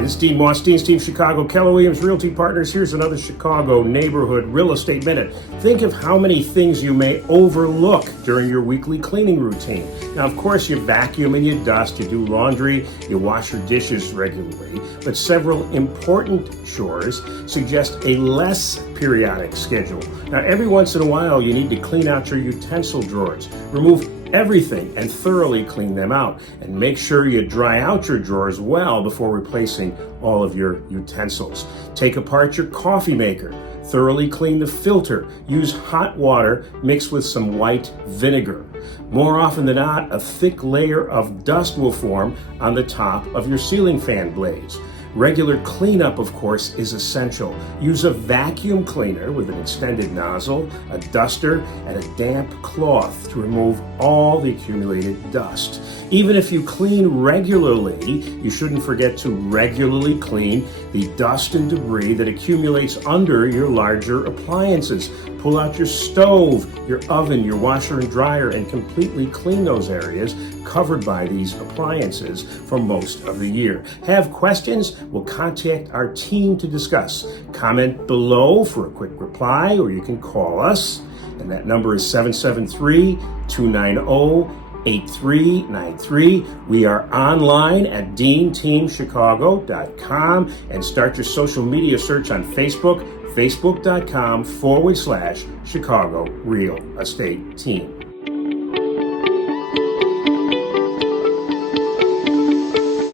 Hi, this is Dean Moss, Dean's Team Chicago, Keller Williams Realty Partners. Here's another Chicago Neighborhood Real Estate Minute. Think of how many things you may overlook during your weekly cleaning routine. Now, of course, you vacuum and you dust, you do laundry, you wash your dishes regularly, but several important chores suggest a less periodic schedule. Now, every once in a while, you need to clean out your utensil drawers. Remove everything and thoroughly clean them out, and make sure you dry out your drawers well before replacing all of your utensils. Take apart your coffee maker, thoroughly clean the filter, use hot water mixed with some white vinegar. More often than not, a thick layer of dust will form on the top of your ceiling fan blades. Regular cleanup, of course, is essential. Use a vacuum cleaner with an extended nozzle, a duster, and a damp cloth to remove all the accumulated dust. Even if you clean regularly, you shouldn't forget to regularly clean the dust and debris that accumulates under your larger appliances. Pull out your stove, your oven, your washer and dryer, and completely clean those areas covered by these appliances for most of the year. Have questions? We'll contact our team to discuss. Comment below for a quick reply, or you can call us. And that number is 773-290-8393. We are online at deanteamchicago.com, and start your social media search on Facebook, facebook.com/Chicago Real Estate Team.